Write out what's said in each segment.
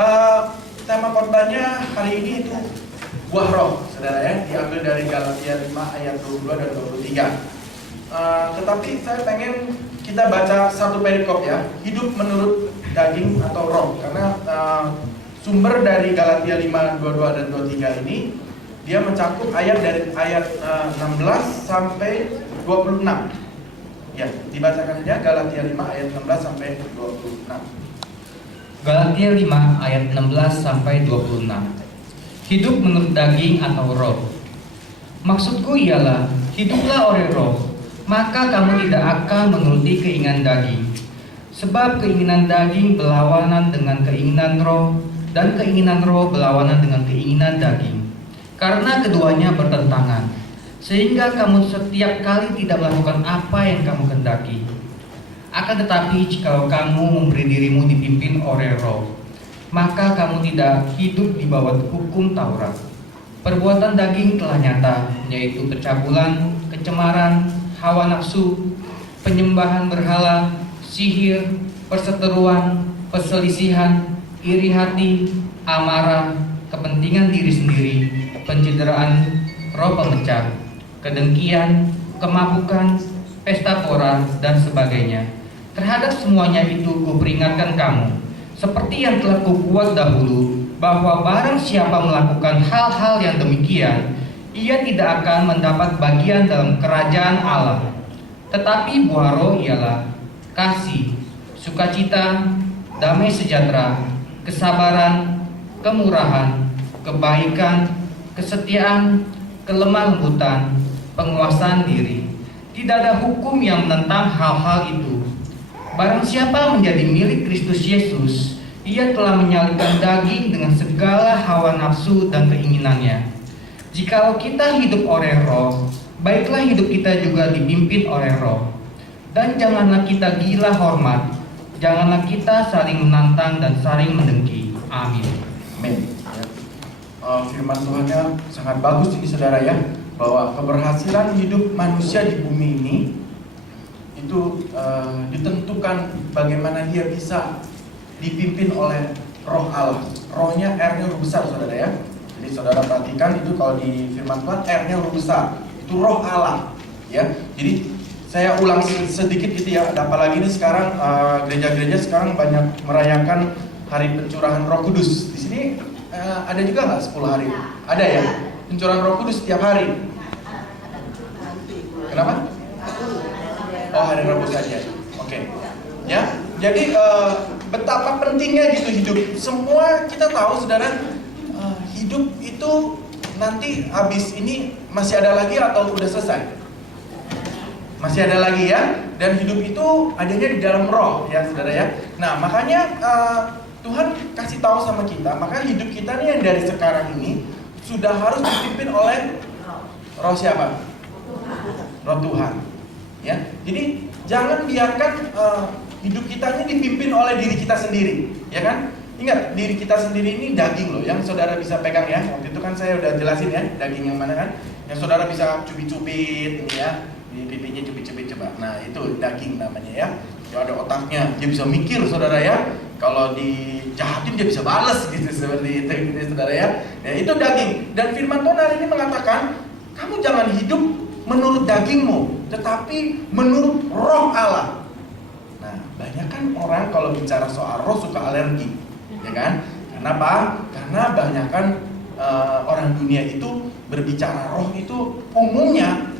Eh, Tema khotbahnya hari ini itu buah roh, saudara ya, diambil dari Galatia 5 ayat 22 dan 23. Tetapi saya pengen kita baca satu perikop ya, hidup menurut daging atau roh, karena sumber dari Galatia 5, 22 dan 23 ini dia mencakup ayat dari ayat 16 sampai 26. Ya, dibacakan aja Galatia 5 ayat 16 sampai 26. Galatia 5 ayat 16 sampai 26. Hidup menurut daging atau roh. Maksudku ialah, hiduplah oleh roh, maka kamu tidak akan menuruti keinginan daging. Sebab keinginan daging berlawanan dengan keinginan roh, dan keinginan roh berlawanan dengan keinginan daging. Karena keduanya bertentangan, sehingga kamu setiap kali tidak melakukan apa yang kamu kehendaki. Akan tetapi jika kamu memberi dirimu dipimpin oleh roh, maka kamu tidak hidup di bawah hukum Taurat. Perbuatan daging telah nyata, yaitu percabulan, kecemaran, hawa nafsu, penyembahan berhala, sihir, perseteruan, perselisihan, iri hati, amarah, kepentingan diri sendiri, pencideraan, roh pemecah, kedengkian, kemabukan, pesta pora, dan sebagainya. Terhadap semuanya itu kuperingatkan kamu, seperti yang telah kubuat dahulu, bahwa barang siapa melakukan hal-hal yang demikian, ia tidak akan mendapat bagian dalam kerajaan Allah. Tetapi buah roh ialah kasih, sukacita, damai sejahtera, kesabaran, kemurahan, kebaikan, kesetiaan, kelemah lembutan, penguasaan diri. Tidak ada hukum yang menentang hal-hal itu. Barang siapa menjadi milik Kristus Yesus, ia telah menyalibkan daging dengan segala hawa nafsu dan keinginannya. Jikalau kita hidup oleh roh, baiklah hidup kita juga dipimpin oleh roh. Dan janganlah kita gila hormat, janganlah kita saling menantang dan saling mendengki. Amin. Amin. Firman Tuhannya sangat bagus ini saudara ya, bahwa keberhasilan hidup manusia di bumi ini itu ditentukan bagaimana dia bisa dipimpin oleh roh Allah. Rohnya R-nya huruf besar saudara ya. Jadi saudara perhatikan itu kalau di firman Tuhan R-nya huruf besar, itu roh Allah ya. Jadi saya ulang sedikit gitu ya. Apalagi ini sekarang gereja-gereja sekarang banyak merayakan hari pencurahan Roh Kudus. Di sini ada juga nggak 10 hari? Ada ya? Pencurahan Roh Kudus setiap hari. Kenapa? Oh, hari Rabu saja. Oke. Ya. Jadi betapa pentingnya gitu hidup. Semua kita tahu saudara, hidup itu nanti habis ini masih ada lagi atau udah selesai? Masih ada lagi ya. Dan hidup itu adanya di dalam roh ya saudara ya. Nah makanya Tuhan kasih tahu sama kita, maka hidup kita nih yang dari sekarang ini sudah harus dipimpin oleh roh siapa? Roh Tuhan. Ya, jadi jangan biarkan hidup kita ini dipimpin oleh diri kita sendiri, ya kan? Ingat, diri kita sendiri ini daging loh, yang saudara bisa pegang ya. Waktu itu kan saya udah jelasin ya, daging yang mana kan? Yang saudara bisa cubit-cubit ini ya, di pipinya cubit-cubit coba. Nah itu daging namanya ya. Itu ada otaknya, dia bisa mikir saudara ya. Kalau dijahatin dia bisa balas gitu seperti itu gitu, saudara ya. Nah itu daging. Dan firman Tuhan hari ini mengatakan, kamu jangan hidup menurut dagingmu, tetapi menurut roh Allah. Nah, banyak kan orang kalau bicara soal roh suka alergi, ya kan? Kenapa? Karena banyak kan orang dunia itu berbicara roh itu umumnya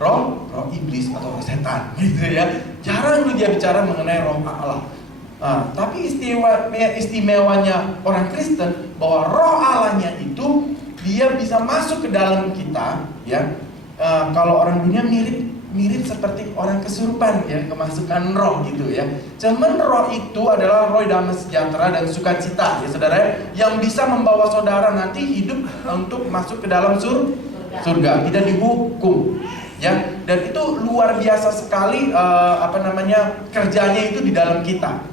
roh iblis atau roh setan, gitu ya. Jarang dia bicara mengenai roh Allah. Tapi istimewanya orang Kristen bahwa roh Allahnya itu dia bisa masuk ke dalam kita, ya. Kalau orang dunia mirip seperti orang kesurupan ya, kemasukan roh gitu ya. Cuman roh itu adalah roh damai sejahtera dan sukacita ya saudara, yang bisa membawa saudara nanti hidup untuk masuk ke dalam surga, tidak dihukum ya. Dan itu luar biasa sekali kerjanya itu di dalam kita.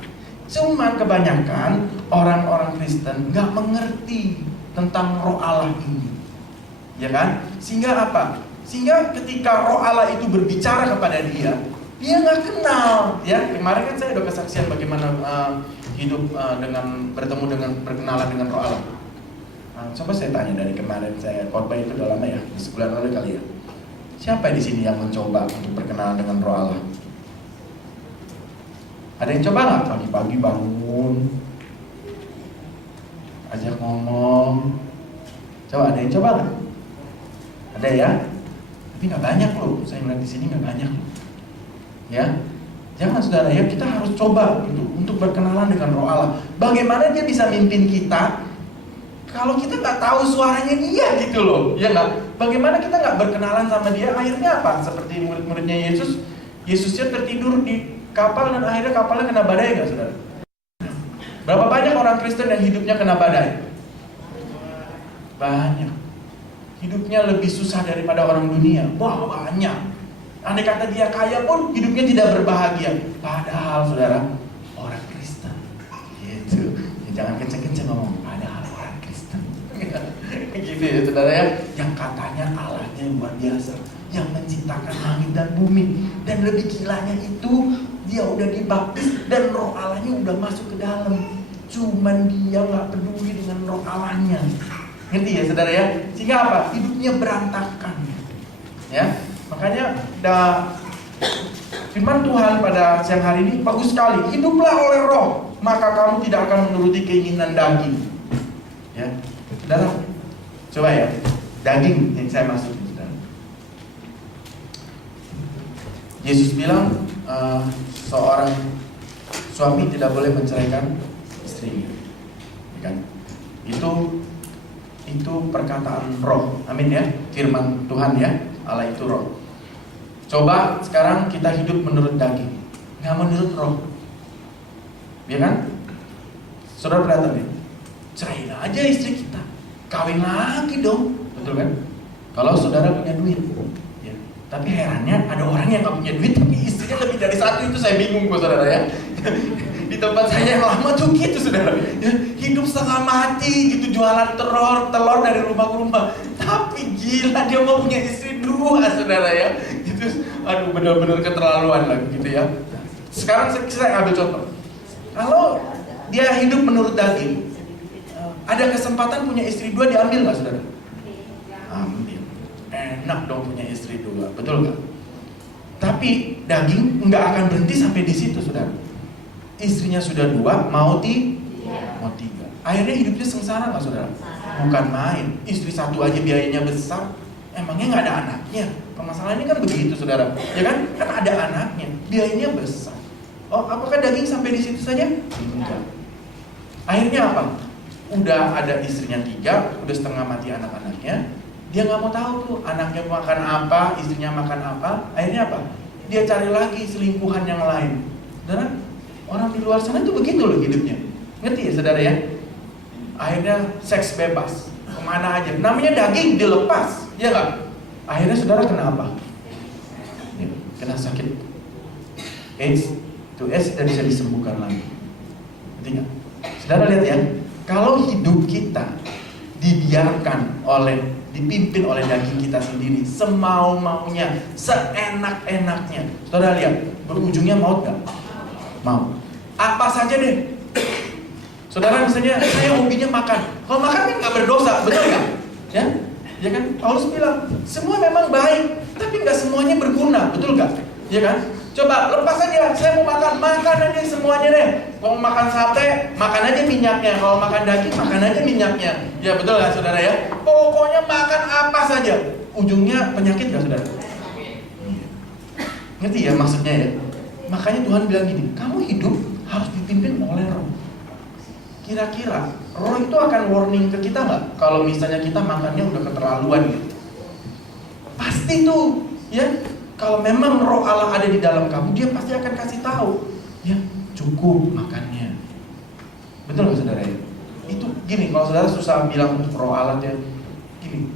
Cuman kebanyakan orang-orang Kristen nggak mengerti tentang roh Allah ini, ya kan? Sehingga apa? Sehingga ketika roh Allah itu berbicara kepada dia, Dia nggak kenal. Ya, kemarin kan saya udah kesaksian bagaimana hidup dengan bertemu dengan berkenalan dengan Roh Allah. Coba saya tanya, dari kemarin saya khotbah itu udah lama ya, sebulan lalu kali ya. Siapa di sini yang mencoba untuk berkenalan dengan Roh Allah? Ada yang coba nggak? Pagi-pagi bangun, ajak ngomong. Coba, ada yang coba nggak? Ada ya? Tapi nggak banyak loh. Saya melihat di sini nggak banyak. Ya, jangan saudara ya. Kita harus coba untuk berkenalan dengan Roh Allah. Bagaimana dia bisa mimpin kita kalau kita nggak tahu suaranya dia gitu loh, ya nggak? Bagaimana kita nggak berkenalan sama dia? Akhirnya apa? Seperti murid-muridnya Yesus, Yesusnya tertidur di kapal dan akhirnya kapalnya kena badai nggak, saudara? Berapa banyak orang Kristen yang hidupnya kena badai? Banyak. Hidupnya lebih susah daripada orang dunia. Wah, banyak. Andai kata dia kaya pun hidupnya tidak berbahagia. Padahal saudara, orang Kristen gitu. Ya, jangan kenceng-kenceng ngomong. Padahal orang Kristen gitu ya saudara ya. Yang katanya Allahnya luar biasa, yang menciptakan langit dan bumi. Dan lebih gilanya itu, dia udah dibaptis dan Roh Allahnya udah masuk ke dalam. Cuman dia gak peduli dengan Roh Allahnya. Ngerti ya saudara ya? Sehingga apa? Hidupnya berantakan. Ya, makanya firman Tuhan pada siang hari ini bagus sekali. Hiduplah oleh Roh, maka kamu tidak akan menuruti keinginan daging. Ya, saudara, coba ya, daging yang saya maksud, saudara. Yesus bilang seorang suami tidak boleh menceraikan istrinya, ya kan? Itu perkataan Roh, amin ya, firman Tuhan ya, Allah itu Roh. Coba sekarang kita hidup menurut daging, nggak menurut Roh, ya kan? Saudara perhatian ya, cerain aja istri kita, kawin lagi dong, betul kan? Kalau saudara punya duit, ya. Tapi herannya ada orang yang nggak punya duit tapi istrinya lebih dari satu, itu saya bingung kok saudara ya. Di tempat saya yang lama tuh gitu saudara, ya, hidup setengah mati gitu, jualan telur dari rumah ke rumah. Tapi gila dia mau punya istri dua saudara ya. Itu aduh benar-benar keterlaluan lah gitu ya. Sekarang saya ambil contoh. Kalau dia hidup menurut daging, ada kesempatan punya istri dua, diambil nggak saudara? Ambil. Enak dong punya istri dua, betul nggak? Tapi daging nggak akan berhenti sampai di situ saudara. Istrinya sudah dua, mau tiga. Akhirnya hidupnya sengsara nggak saudara? Bukan main. Istri satu aja biayanya besar. Emangnya nggak ada anaknya? Permasalahannya kan begitu saudara, ya kan? Kan ada anaknya, biayanya besar. Oh, apakah daging sampai di situ saja? Enggak. Akhirnya apa? Udah ada istrinya tiga, udah setengah mati anak-anaknya. Dia nggak mau tahu tuh anaknya makan apa, istrinya makan apa. Akhirnya apa? Dia cari lagi selingkuhan yang lain. Dan orang di luar sana itu begitu loh hidupnya. Ngerti ya saudara ya? Akhirnya seks bebas, kemana aja. Namanya daging dilepas, ya nggak? Akhirnya saudara kena apa? Ya, kena sakit AIDS. Itu AIDS tidak bisa disembuhkan lagi. Ngerti nggak? Saudara lihat ya, kalau hidup kita dipimpin oleh daging kita sendiri, semau-maunya, seenak-enaknya, saudara lihat, berujungnya maut nggak? Mau. Apa saja deh. Saudara misalnya, saya hobinya makan. Kalau makan kan nggak berdosa, betul nggak? Ya, ya kan? Paulus bilang, semua memang baik, tapi nggak semuanya berguna, betul nggak? Ya kan? Coba lepas aja, saya mau makan aja semuanya deh. Mau makan sate, makan aja minyaknya. Kalau makan daging, makan aja minyaknya. Ya betul nggak saudara ya? Pokoknya makan apa saja. Ujungnya penyakit nggak saudara? Ngerti ya maksudnya ya? Makanya Tuhan bilang gini, kamu hidup harus dipimpin oleh Roh. Kira-kira Roh itu akan warning ke kita nggak? Kalau misalnya kita makannya udah keterlaluan gitu. Pasti tuh, ya. Kalau memang Roh Allah ada di dalam kamu, dia pasti akan kasih tahu, ya cukup makannya. Betul nggak saudara ya? Itu gini, kalau saudara susah bilang Roh Allah ya, gini,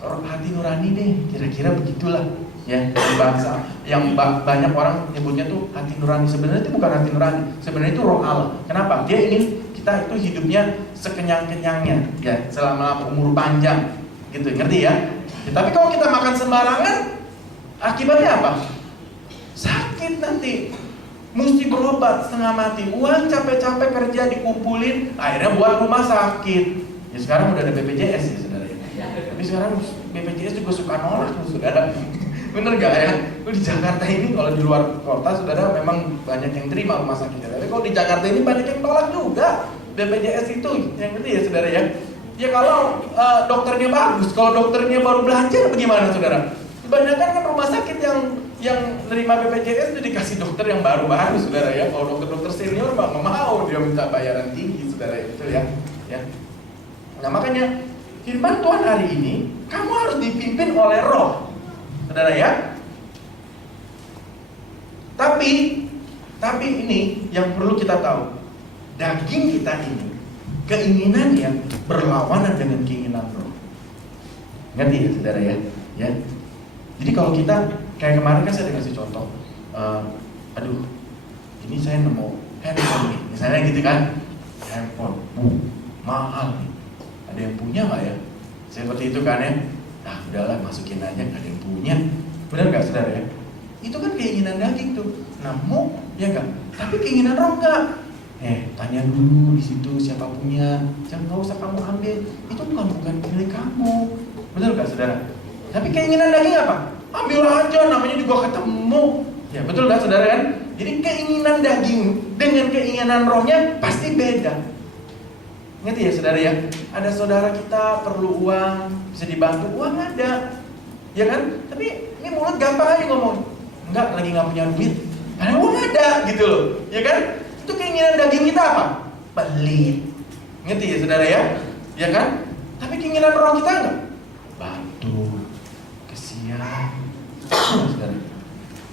hati nurani deh, kira-kira begitulah. Ya, bahasa yang banyak orang nyebutnya tuh hati nurani. Sebenarnya itu bukan hati nurani, sebenarnya itu Roh Allah. Kenapa? Dia ingin kita itu hidupnya sekenyang-kenyangnya, ya selama umur panjang, gitu, ngerti ya? Tapi kalau kita makan sembarangan, akibatnya apa? Sakit. sakit nanti, mesti berobat setengah mati, uang capek-capek kerja dikumpulin, akhirnya buat rumah sakit. Ya sekarang udah ada BPJS ya saudara ya. Tapi sekarang BPJS juga suka nolak loh saudara. Bener gak ya? Lu di Jakarta ini kalau di luar kota saudara memang banyak yang terima rumah sakit. Tapi kalau di Jakarta ini banyak yang tolak juga BPJS itu. Yang ngerti ya saudara ya? Ya kalau dokternya bagus, kalau dokternya baru belajar bagaimana saudara? Kebanyakan kan rumah sakit yang nerima BPJS itu dikasih dokter yang baru-baru saudara ya. Kalau dokter-dokter senior nggak mau, dia minta bayaran tinggi saudara itu ya. Nah makanya firman Tuhan hari ini kamu harus dipimpin oleh Roh. Saudara ya. Tapi ini yang perlu kita tahu. Daging kita ini keinginannya berlawanan dengan keinginan Roh. Ngerti ya saudara ya? Ya. Jadi kalau kita kayak kemarin kan saya dikasih contoh. Aduh, ini saya nemu handphone nih. Misalnya gitu kan. Handphone, mahal nih. Ada yang punya nggak ya? Seperti itu kan ya. Nah udahlah masukin aja, gak ada yang punya. Benar gak saudara ya? Itu kan keinginan daging tuh. Nah mau ya gak? Tapi keinginan Roh gak? Tanya dulu di situ siapa punya. Jangan, gak usah kamu ambil. Itu bukan milik kamu. Benar gak saudara? Tapi keinginan daging apa? Ambil aja, namanya juga ketemu. Ya betul gak saudara kan? Jadi keinginan daging dengan keinginan Rohnya pasti beda. Ngerti ya saudara ya? Ada saudara kita perlu uang, bisa dibantu, uang ada, ya kan? Tapi ini mulut gampang aja ngomong, enggak, lagi nggak punya duit, ada uang ada gitu loh, ya kan? Itu keinginan daging kita apa? Pelit. Ngerti ya saudara ya? Ya kan? Tapi keinginan Roh kita enggak? Bantu, kesian, saudara,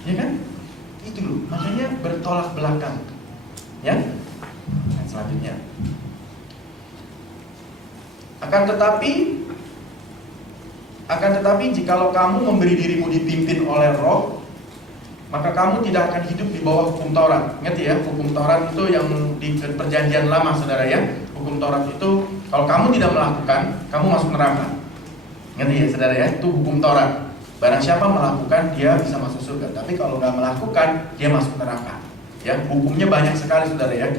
ya kan? Itu loh, makanya bertolak belakang, ya. Nah, selanjutnya. Akan tetapi jikalau kamu memberi dirimu dipimpin oleh Roh, maka kamu tidak akan hidup di bawah hukum Taurat. Ngerti ya? Hukum Taurat itu yang di perjanjian lama saudara ya. Hukum Taurat itu kalau kamu tidak melakukan, kamu masuk neraka. Ngerti ya saudara ya? Itu hukum Taurat. Barang siapa melakukan, dia bisa masuk surga. Tapi kalau nggak melakukan, dia masuk neraka. Ya, hukumnya banyak sekali saudara ya.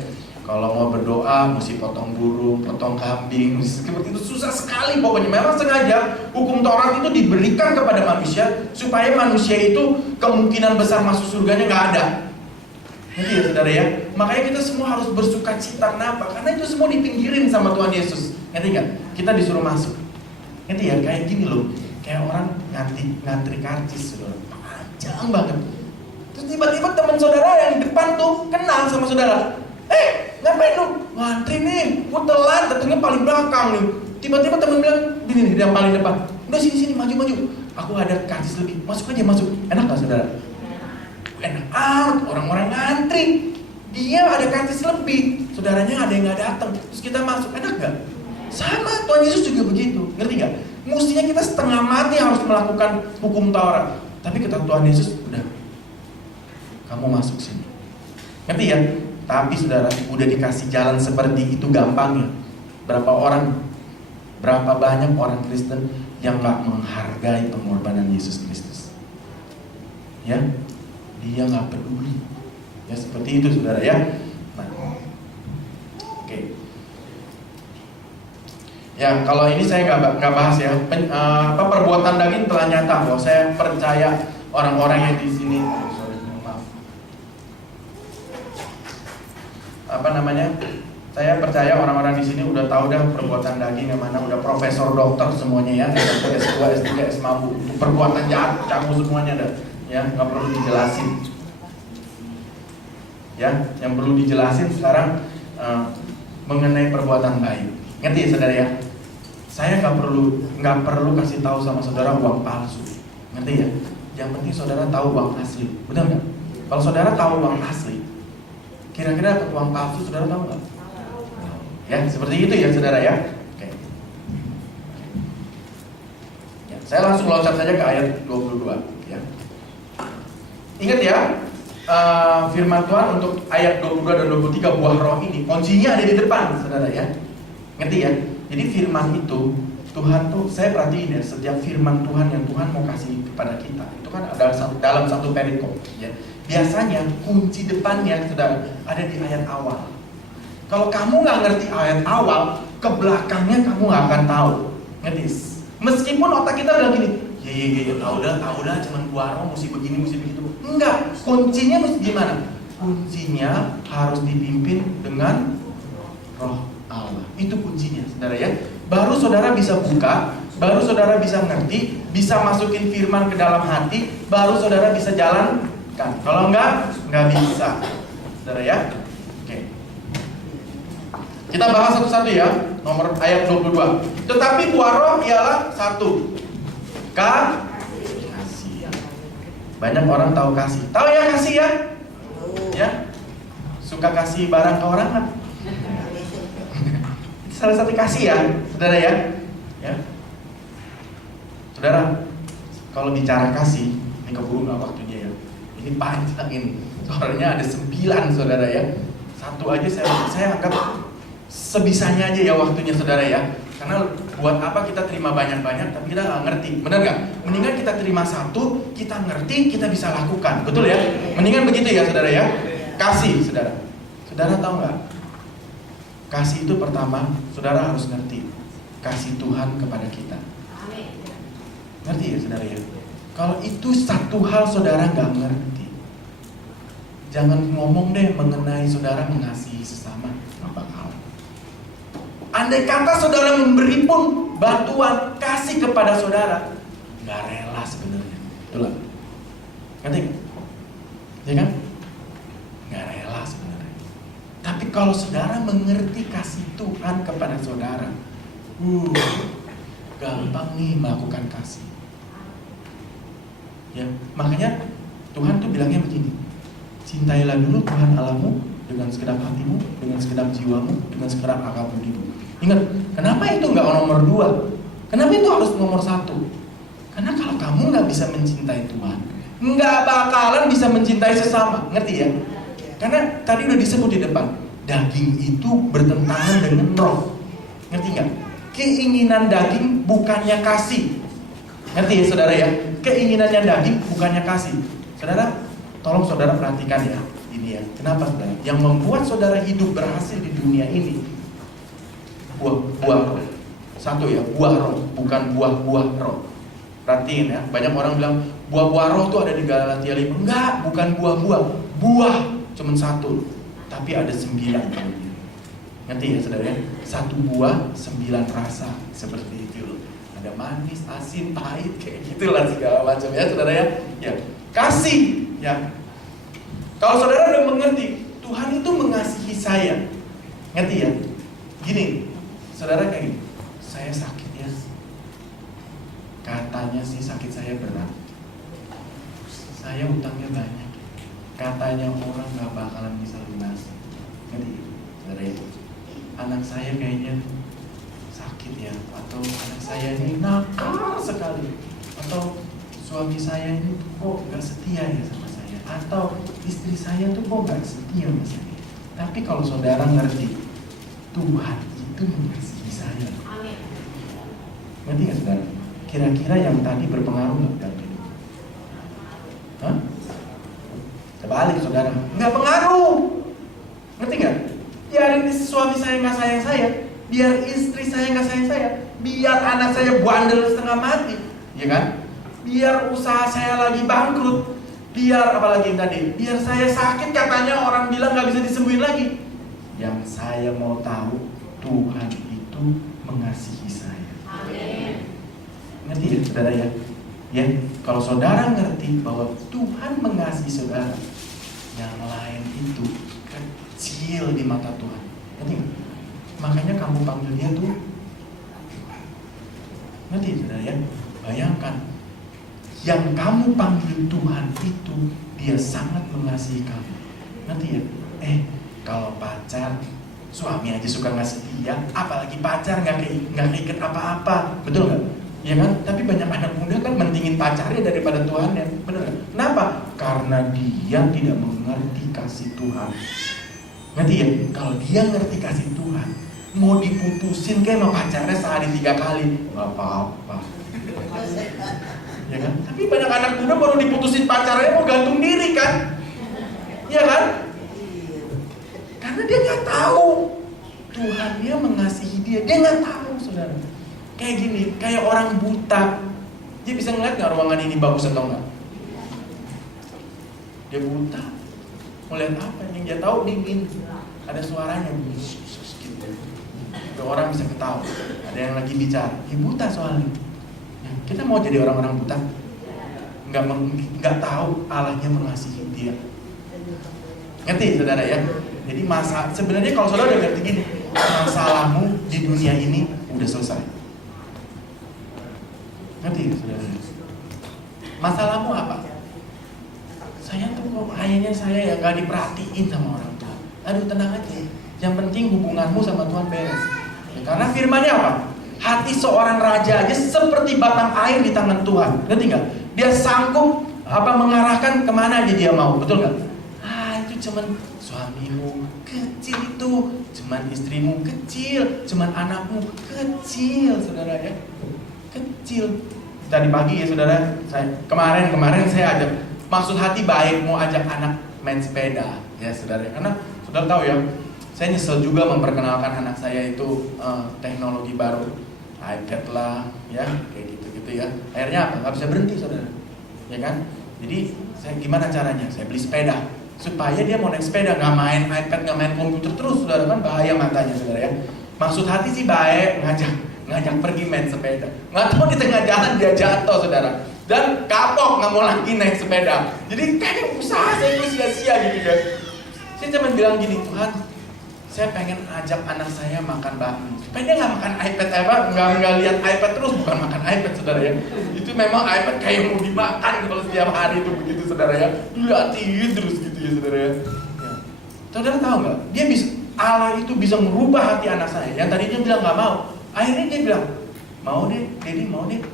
Kalau mau berdoa, mesti potong burung, potong kambing, seperti itu susah sekali pokoknya. Memang sengaja hukum Taurat itu diberikan kepada manusia supaya manusia itu kemungkinan besar masuk surganya nggak ada. Jadi ya saudara ya, makanya kita semua harus bersuka cita. Kenapa? Karena itu semua dipinggirin sama Tuhan Yesus. Ngerti nggak? Kita disuruh masuk. Ngerti ya? Kayak gini loh, kayak orang ngantri karcis, saudara, panjang banget. Terus tiba-tiba teman saudara yang di depan tuh kenal sama saudara. Ngapain lu? Ngantri nih, gua telat, datangnya paling belakang nih. Tiba-tiba temen bilang, gini nih, yang paling depan. Udah sini, maju. Aku ada karcis lebih, masuk aja, masuk. Enak gak saudara? Enak amat, orang-orang ngantri. Dia ada karcis lebih, saudaranya ada yang gak datang. Terus kita masuk, enak gak? Sama, Tuhan Yesus juga begitu, ngerti gak? Mestinya kita setengah mati harus melakukan hukum Taurat. Tapi kata Tuhan Yesus, udah, kamu masuk sini. Ngerti ya? Tapi saudara, udah dikasih jalan seperti itu gampangnya. Berapa banyak orang Kristen yang gak menghargai pengorbanan Yesus Kristus. Ya, dia gak peduli. Ya seperti itu saudara ya. Nah, oke. Ya kalau ini saya nggak bahas ya. Perbuatan daging telah nyata bahwa saya percaya orang-orang yang di sini. Saya percaya orang-orang di sini udah tahu dah perbuatan daging yang mana, udah profesor dokter semuanya ya, S2, S3, S-Mambu, perbuatan jahat, campur semuanya dah, ya nggak perlu dijelasin. Ya, yang perlu dijelasin sekarang mengenai perbuatan baik. Ngerti ya saudara ya? Saya nggak perlu kasih tahu sama saudara uang palsu. Ngerti ya? Yang penting saudara tahu uang asli, benar nggak? Kalau saudara tahu uang asli, kira-kira uang palsu saudara tahu nggak? Ya, seperti itu ya saudara ya. Oke. Ya, saya langsung loncat saja ke ayat 22 ya. Ingat ya, firman Tuhan untuk ayat 22 dan 23 buah roh ini, kuncinya ada di depan saudara ya. Ngerti ya? Jadi firman itu, Tuhan tuh, saya perhatiin ya, setiap firman Tuhan yang Tuhan mau kasih kepada kita, itu kan ada dalam satu perikop ya. biasanya kunci depannya sudah ada di ayat awal. Kalau kamu nggak ngerti ayat awal, ke belakangnya kamu nggak akan tahu. Ngerti? Meskipun otak kita bilang gini, ya, tahu dah, cuman buaro, mesti begini, mesti begitu. Enggak, kuncinya mesti gimana? Kuncinya harus dipimpin dengan Roh Allah. Itu kuncinya, saudara ya. Baru saudara bisa buka, baru saudara bisa ngerti, bisa masukin firman ke dalam hati, baru saudara bisa jalankan. Kalau enggak bisa, saudara ya. Oke. Kita bahas satu-satu ya. Nomor ayat 22. Tetapi buah roh ialah satu. Kasih. Banyak orang tahu kasih. Tahu ya kasih ya? Ya. Suka kasih barang ke orang kan? Salah satu kasih ya, saudara ya. Ya. Saudara, kalau bicara kasih, ini keburu nggak waktunya ya. Ini panjang ini. Soalnya ada 9 saudara ya. Satu aja saya anggap sebisanya aja ya waktunya saudara ya. Karena buat apa kita terima banyak-banyak tapi kita nggak ngerti, benar nggak? Mendingan kita terima satu, kita ngerti, kita bisa lakukan, betul ya? Mendingan begitu ya saudara ya. Kasih saudara. Saudara tahu nggak? Kasih itu pertama, saudara harus ngerti kasih Tuhan kepada kita. Ngerti ya saudara ya? Kalau itu satu hal saudara nggak ngerti, jangan ngomong deh mengenai saudara mengasihi sesama, nggak bakal. Andai kata saudara memberi pun bantuan, kasih kepada saudara, nggak rela sebenarnya, betul nggak? Ngerti nggak? Ya kan? Nggak rela sebenarnya. Tapi kalau saudara mengerti kasih Tuhan kepada saudara, gampang nih melakukan kasih. Ya, makanya Tuhan tuh bilangnya begini, cintailah dulu Tuhan Allahmu dengan segenap hatimu, dengan segenap jiwamu, dengan segenap akal budimu. Ingat, kenapa itu nggak nomor 2? Kenapa itu harus nomor 1? Karena kalau kamu nggak bisa mencintai Tuhan, nggak bakalan bisa mencintai sesama. Ngerti ya? Karena tadi udah disebut di depan, daging itu bertentangan dengan roh. Ngerti nggak? Keinginan daging bukannya kasih. Ngerti ya saudara ya? Keinginannya daging bukannya kasih. Saudara, tolong saudara perhatikan ya. Ini ya, kenapa saudara? Yang membuat saudara hidup berhasil di dunia ini, buah roh. Satu ya, buah roh, bukan buah-buah roh. Perhatiin ya, banyak orang bilang buah-buah roh itu ada di Galatia 5. Enggak, bukan buah-buah. Buah cuma 1, tapi ada 9. Ngerti ya saudara ya? 1 buah, 9 rasa. Seperti itu. Ada manis, asin, pahit, kayak gitulah segala macam ya saudara ya. Ya, kasih ya. Kalau saudara udah mengerti, Tuhan itu mengasihi saya. Ngerti ya? Gini, saudara kayak gini, saya sakit ya. Katanya sih sakit saya berat. Saya utangnya banyak. Katanya orang gak bakalan bisa lunasi. Ngerti? Saudara ya? Anak saya kayaknya sakit ya, atau anak saya ini nakal sekali, atau suami saya ini kok gak setia ya sama saya, atau istri saya tuh kok gak setia sama saya. Tapi kalau saudara ngerti, Tuhan itu mengasihi saya. Ngerti gak saudara? Kira-kira yang tadi berpengaruh gak dalam hidup? Hah? Terbalik saudara, gak pengaruh. Ngerti gak? Biarin suami saya gak sayang saya, biar istri saya nggak sayang saya, biar anak saya bandel setengah mati, ya kan? Biar usaha saya lagi bangkrut, biar apalagi yang tadi, biar saya sakit katanya orang bilang nggak bisa disembuhin lagi. Yang saya mau tahu, Tuhan itu mengasihi saya. Amin. Ngerti ya saudara ya? Ya, kalau saudara ngerti bahwa Tuhan mengasihi saudara, yang lain itu kecil di mata Tuhan. Ngerti nggak? Makanya kamu panggil dia tuh. Ngerti saudara ya? Bayangkan, yang kamu panggil Tuhan itu, dia sangat mengasihi kamu. Ngerti ya? Kalau pacar, suami aja suka nggak setia, apalagi pacar nggak keikat apa-apa, betul nggak? Ya kan? Tapi banyak anak muda kan mentingin pacarnya daripada Tuhannya, benar nggak? Kenapa? Karena dia tidak mengerti kasih Tuhan. Ngerti ya? Kalau dia ngerti kasih Tuhan, mau diputusin kayak sama pacarnya sehari 3 kali, nggak apa-apa. Ya kan? Tapi banyak anak muda baru diputusin pacarnya mau gantung diri kan? Iya kan? Karena dia nggak tahu Tuhannya mengasihi dia. Dia nggak tahu, saudara. Kayak gini, kayak orang buta. Dia bisa ngeliat nggak ruangan ini bagus atau enggak? Dia buta. Mau lihat apa? Yang dia tahu dingin. Ada suaranya gitu. Ada orang bisa ketawa. Ada yang lagi bicara. Dia buta soalnya. Ya, kita mau jadi orang-orang buta? Nggak tahu Allahnya mengasihi dia. Ngerti saudara ya? Jadi sebenarnya kalau saudara udah ngerti gini, masalahmu di dunia ini udah selesai. Ngerti saudara? Masalahmu apa? Saya tuh kok kayaknya saya yang gak diperhatiin sama orang tua. Aduh, tenang aja. Yang penting hubunganmu sama Tuhan beres. Ya, karena firman-Nya apa? Hati seorang raja aja seperti batang air di tangan Tuhan. Ngerti nggak? Dia sanggup mengarahkan kemana aja dia mau. Betul nggak? Itu cuman suamimu kecil itu, cuman istrimu kecil, cuman anakmu kecil, saudara ya. Kecil. Tadi pagi ya saudara, kemarin saya ajak. Maksud hati baik mau ajak anak main sepeda, ya saudara. Karena saudara tahu ya, saya nyesel juga memperkenalkan anak saya itu teknologi baru, iPad lah, ya kayak gitu ya. Akhirnya apa? Nggak bisa berhenti saudara, ya kan? Jadi saya gimana caranya? Saya beli sepeda supaya dia mau naik sepeda, nggak main iPad, nggak main komputer terus, saudara, kan bahaya matanya saudara ya. Maksud hati sih baik, ngajak pergi main sepeda. Nggak tahu di tengah jalan dia jatuh saudara. Dan kapok, nggak mau lagi naik sepeda. Jadi kayak usaha saya itu sia-sia gitu kan. Saya cuma bilang gini, Tuhan, saya pengen ajak anak saya makan bakmi. Supaya dia nggak makan iPad, nggak lihat iPad terus, bukan makan iPad saudara ya. Itu memang iPad kayak mau dimakan kalau setiap hari itu begitu saudara ya. Liatin terus gitu ya saudara ya. Saudara tahu nggak? Allah itu bisa merubah hati anak saya. Yang tadinya bilang nggak mau, akhirnya dia bilang mau deh, Daddy mau deh.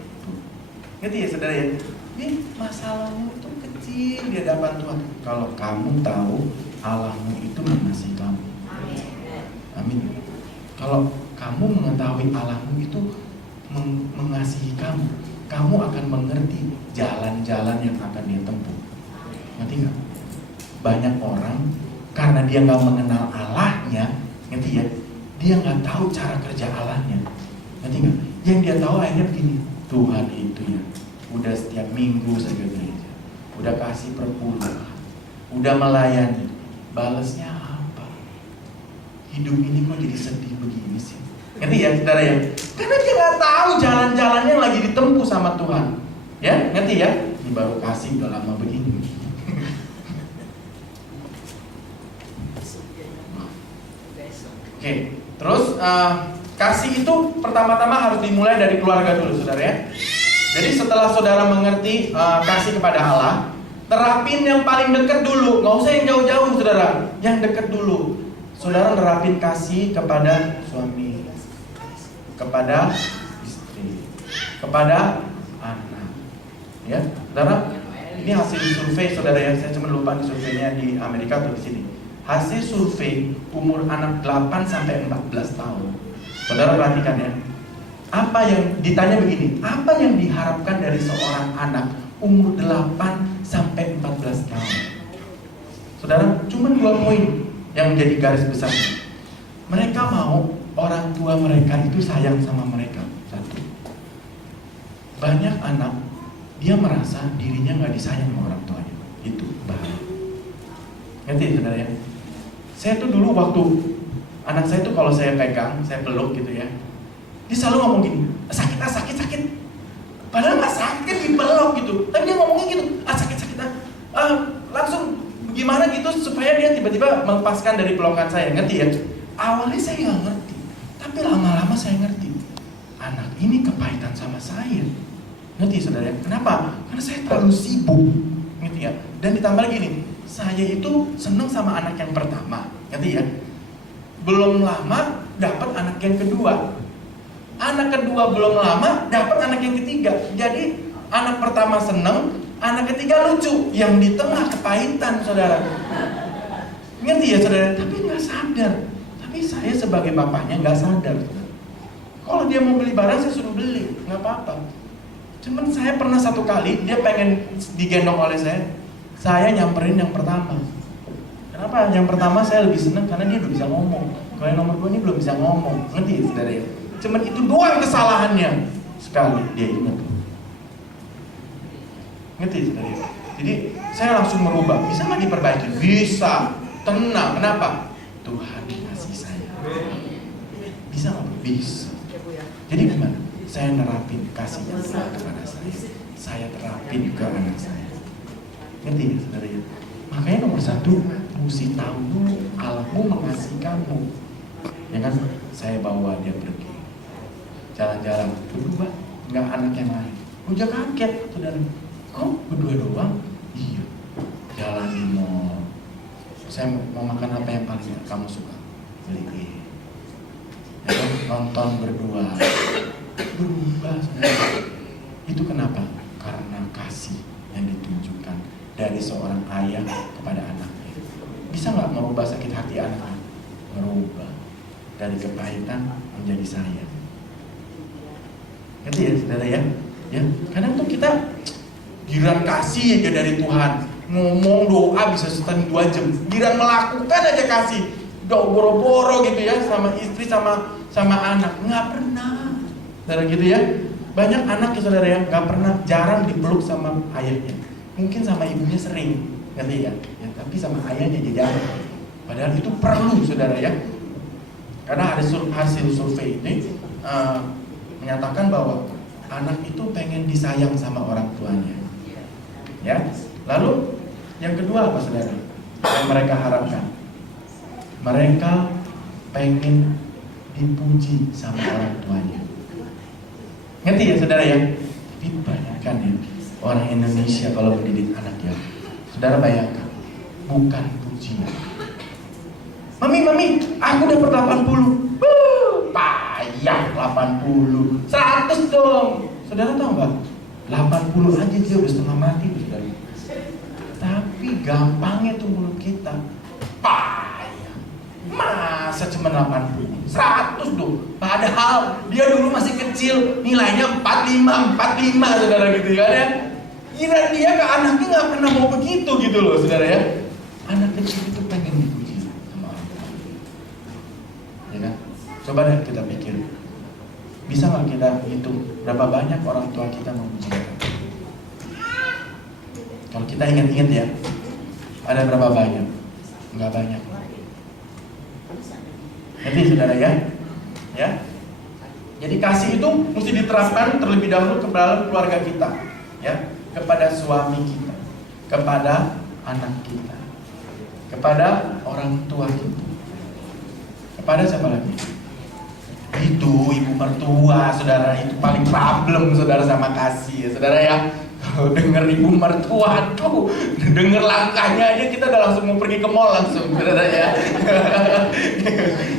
Ngerti ya saudara ya? Ini masalahmu itu kecil di hadapan Tuhan. Kalau kamu tahu Allahmu itu mengasihi kamu. Amin. Kalau kamu mengetahui Allahmu itu mengasihi kamu, kamu akan mengerti jalan-jalan yang akan dia tempuh. Ngerti nggak? Banyak orang karena dia nggak mengenal Allahnya, ngerti ya? Dia nggak tahu cara kerja Allahnya. Ngerti nggak? Yang dia tahu akhirnya begini. Tuhan itu ya, udah setiap minggu saya ke gereja, udah kasih perpuluhan, udah melayani, balasnya apa? Hidup ini kok jadi sedih begini sih? Ngerti ya saudara ya? Karena dia nggak tahu jalan-jalannya yang lagi ditempuh sama Tuhan. Ya, ngerti ya? Ini baru kasih udah lama begini. Oke, terus kasih itu pertama-tama harus dimulai dari keluarga dulu, saudara ya. Jadi setelah saudara mengerti kasih kepada Allah, terapin yang paling dekat dulu. Nggak usah yang jauh-jauh, saudara. Yang dekat dulu. Saudara terapin kasih kepada suami, kepada istri, kepada anak. Ya, saudara. Ini hasil survei, saudara ya. Saya cuma lupa di surveinya di Amerika atau di sini. Hasil survei umur anak 8 sampai 14 tahun. Saudara perhatikan ya. Apa yang ditanya begini, apa yang diharapkan dari seorang anak umur 8 sampai 14 tahun? Saudara, cuma 2 poin yang menjadi garis besar. Mereka mau orang tua mereka itu sayang sama mereka. 1. Banyak anak dia merasa dirinya nggak disayang sama orang tuanya. Itu bahaya. Ngerti saudara ya? Saya tuh dulu waktu anak saya tuh kalau saya pegang, saya peluk gitu ya, dia selalu ngomong gini, sakit. Padahal nggak sakit, dipeluk gitu. Tapi dia ngomongnya gitu, sakit. Langsung gimana gitu supaya dia tiba-tiba melepaskan dari pelukan saya. Ngerti ya? Awalnya saya nggak ngerti, tapi lama-lama saya ngerti. Anak ini kepahitan sama saya. Ngerti saudara? Kenapa? Karena saya terlalu sibuk. Ngerti ya? Dan ditambah gini, saya itu seneng sama anak yang pertama. Ngerti ya? Belum lama dapat anak yang kedua. Anak kedua belum lama dapat anak yang ketiga. Jadi anak pertama seneng, anak ketiga lucu, yang di tengah kepahitan, saudara. Ngerti ya saudara? Tapi nggak sadar. Tapi saya sebagai bapaknya nggak sadar. Kalau dia mau beli barang saya suruh beli, nggak apa-apa. Cuman saya pernah satu kali dia pengen digendong oleh saya nyamperin yang pertama. Kenapa? Yang pertama saya lebih senang karena dia udah bisa ngomong. Kalau yang nomor 2 ini belum bisa ngomong. Ngerti ya saudara ya? Cuman itu doang kesalahannya. Sekali dia ingat. Ngerti saudara ya? Jadi saya langsung merubah. Bisa nggak diperbaiki? Bisa. Tenang. Kenapa? Tuhan kasih saya. Bisa nggak? Bisa. Jadi gimana? Saya nerapin kasihnya Tuhan kepada saya. Saya terapin ke anak saya. Ngerti ya saudara ya? Makanya nomor 1, mesti tahu dulu Allahmu mengasihi kamu. Ya kan? Saya bawa dia pergi jalan-jalan berdua, nggak anak yang lain. Udah kaget saudara. Kok berdua doang? Iya. Jalan di mall. Saya mau makan apa yang paling kamu suka? Beli. Ya kan? Nonton berdua. Berubah saudara. Itu kenapa? Karena kasih yang ditunjukkan dari seorang ayah kepada anaknya. Bisa nggak merubah sakit hati anaknya? Merubah dari kepahitan menjadi sayang. Ngerti ya saudara ya? Ya, kadang tuh kita giliran kasih aja dari Tuhan, ngomong doa bisa setengah 2 jam, giliran melakukan aja kasih, udah boro-boro gitu ya sama istri sama anak, nggak pernah. Saudara gitu ya? Banyak anak ya saudara ya, nggak pernah, jarang dipeluk sama ayahnya. Mungkin sama ibunya sering, ngerti ya? Ya tapi sama ayahnya jarang. Padahal itu perlu saudara ya. Karena ada hasil survei ini menyatakan bahwa anak itu pengen disayang sama orang tuanya. Ya. Lalu yang kedua apa saudara? Yang mereka harapkan, mereka pengen dipuji sama orang tuanya. Ngerti ya saudara ya? Tapi banyak kan ya orang Indonesia kalau mendidik anak ya, saudara bayangkan, bukan pujian. Mami, aku dapat 80. Payah 80. 100 dong. Saudara tahu nggak? 80 aja dia udah setengah mati saudara. Tapi gampangnya tuh mulut kita. Payah. Masa cuma 80? 100 dong. Padahal dia dulu masih kecil, nilainya 45 saudara gitu kan ya. Kira dia ke anaknya nggak pernah mau begitu gitu loh saudara ya. Anak kecil itu pengen dipuji sama orang tua. Ya kan? Coba deh kita pikir, bisa nggak kita hitung berapa banyak orang tua kita memuji kita? Kalau kita ingat-ingat ya, ada berapa banyak? Nggak banyak. Jadi saudara ya, ya. Jadi kasih itu mesti diterapkan terlebih dahulu ke dalam keluarga kita, ya, kepada suami kita, kepada anak kita, kepada orang tua kita, kepada siapa lagi? Itu ibu mertua, saudara, itu paling problem saudara sama kasih ya, saudara ya. Kalau denger ibu mertua tuh, denger langkahnya aja kita udah langsung mau pergi ke mall langsung, saudara ya.